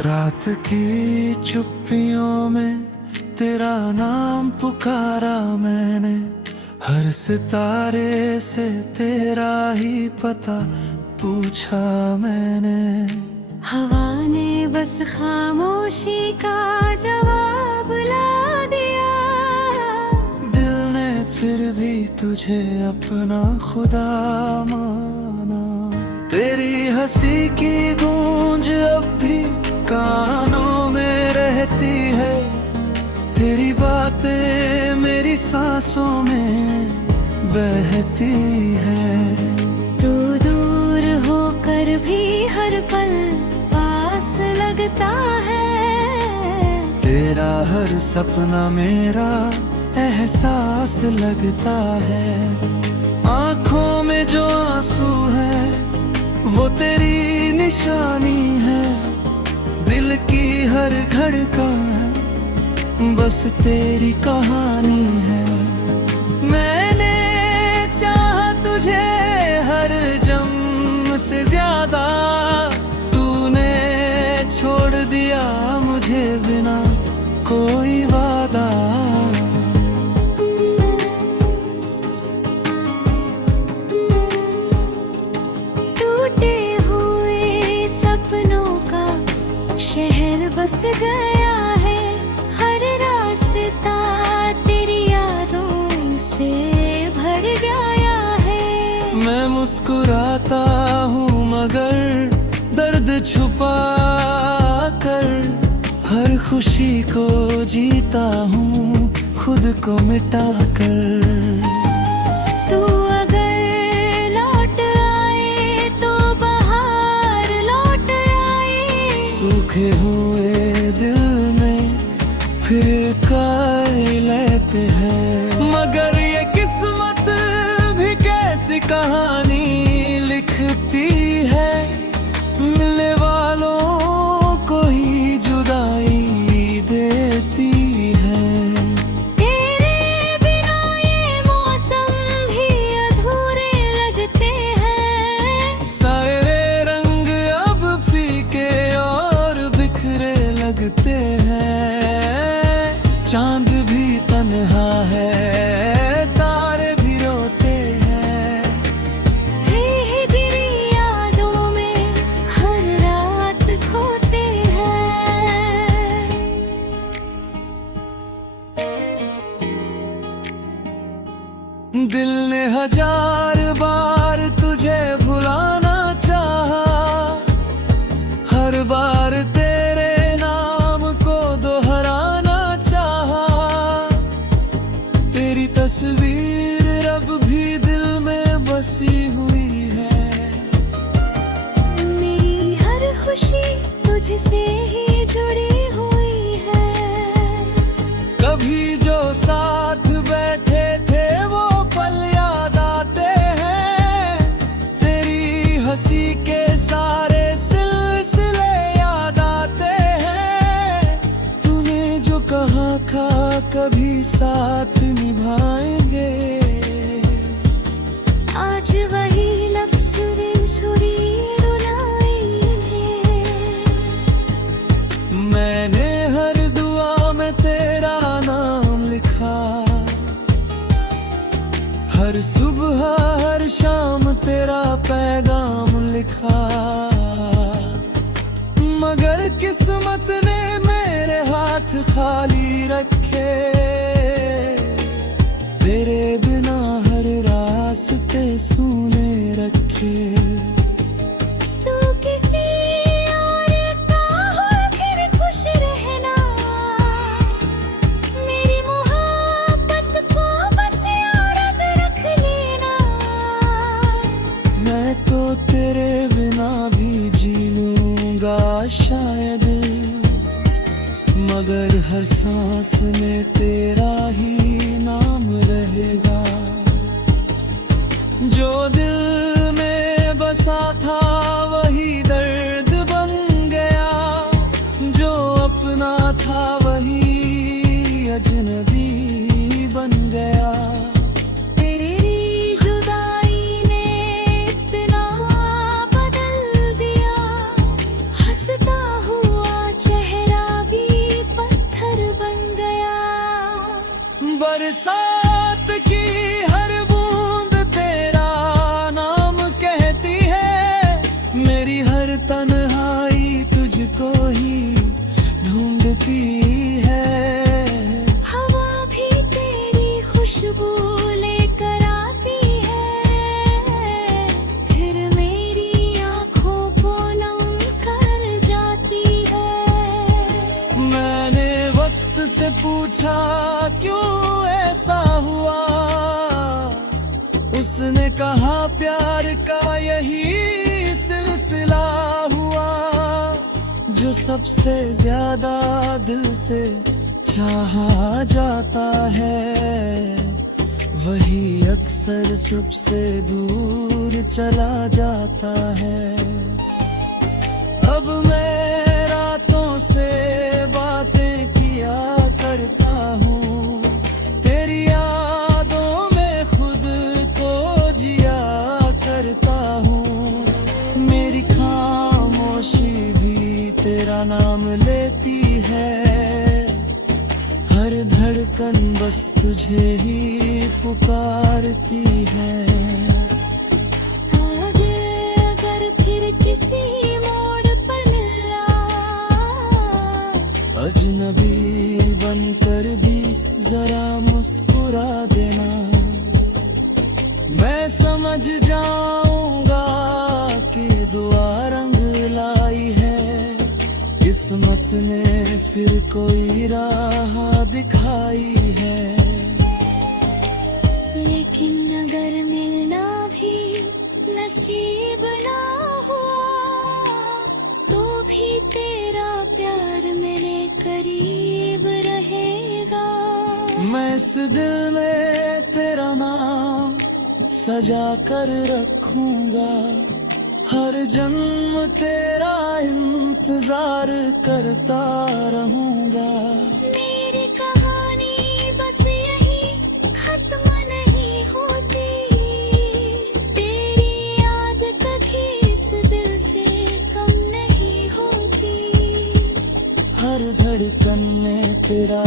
रात की चुप्पियों में तेरा नाम पुकारा मैंने, हर सितारे से तेरा ही पता पूछा मैंने। हवा ने बस खामोशी का जवाब ला दिया, दिल ने फिर भी तुझे अपना खुदा माना। तेरी हंसी की गूंज अब भी कानों में रहती है, तेरी बातें मेरी सांसों में बहती है। तू दूर होकर भी हर पल पास लगता है, तेरा हर सपना मेरा एहसास लगता है। आंखों में जो आंसू है वो तेरी निशानी है, दिल की हर धड़कन बस तेरी कहानी है। मैंने चाहा तुझे हर जन्म से ज्यादा, तूने छोड़ दिया मुझे बिना कोई वादा। टूटे हुए सपनों का शहर बस गया है, हर रास्ता तेरी यादों से भर गया है। मैं मुस्कुराता हूँ मगर दर्द छुपा कर, हर खुशी को जीता हूँ खुद को मिटा कर। तू अगर लौट आए तो बाहर लौट आए, सूखे हुए दिल में फिर कर लेते हैं। मगर ये किस्मत भी कैसी कहानी लिखती है, मिलने वालों को ही जुदाई देती है। तेरे बिना ये मौसम भी अधूरे लगते हैं, सारे रंग अब फीके और बिखरे लगते हैं। चांद भी तन्हा है, तारे भी रोते हैं, ही तेरी यादों में हर रात खोते हैं। दिल ने हजार बार तुझे भुलाना चाहा, हर बार तेरे नाम को दोहराना चाहा। तेरी तस्वीर अब भी दिल में बसी हुई है, मेरी हर खुशी तुझसे ही जुड़ी हुई है। कभी जो साथ बैठे थे वो पल याद आते हैं, तेरी हंसी के सारे सिलसिले याद आते हैं। तूने जो कहा था कभी साथ निभाएंगे, आज वही लफ्ज़ में छुरी रुलाएंगे। मैंने हर दुआ में तेरा नाम लिखा, हर सुबह हर शाम तेरा पैगाम लिखा। मगर किस्मत ने मेरे हाथ खाली रखे, तेरे बिना हर रास्ते सूने रखे। तू किसी और का हो फिर खुश रहना, मेरी मोहब्बत को बस याद रख लेना। मैं तो तेरे बिना भी जी लूंगा शायद, मगर हर सांस में तेरा ही नाम रहेगा। जो दिल में बसा था वही दर्द बन गया, जो अपना था वही अजनबी बन गया। तेरी जुदाई ने इतना बदल दिया, हंसता हुआ बरसात की हर बूंद तेरा नाम कहती है, मेरी हर तन्हाई तुझको ही ढूंढती है। हवा भी तेरी खुशबू लेकर आती है, फिर मेरी आँखों को नम कर जाती है। मैंने वक्त से पूछा क्यों ऐसा हुआ, उसने कहा प्यार का यही सिलसिला हुआ। जो सबसे ज्यादा दिल से चाहा जाता है, वही अक्सर सबसे दूर चला जाता है। अब मैं रातों से बातें किया करता हूँ, तेरी यादों में खुद को जिया करता हूँ। मेरी खामोशी भी तेरा नाम लेती है, हर धड़कन बस तुझे ही पुकारती है। आज अगर फिर किसी मोड़ पर मिलना, अजनबी बनकर भी जरा मुस्कुरा देना। मैं समझ जाऊंगा कि दुआ रंग लाई है, किस्मत ने फिर कोई राह दिखाई है। लेकिन अगर मिलना भी नसीब ना हुआ, तो भी तेरा प्यार मेरे करीब रहेगा। मैं इस दिल में तेरा नाम सजा कर रखूंगा, हर जन्म तेरा इंतजार करता रहूंगा। मेरी कहानी बस यही खत्म नहीं होती, तेरी याद कभी इस दिल से कम नहीं होती। हर धड़कन में तेरा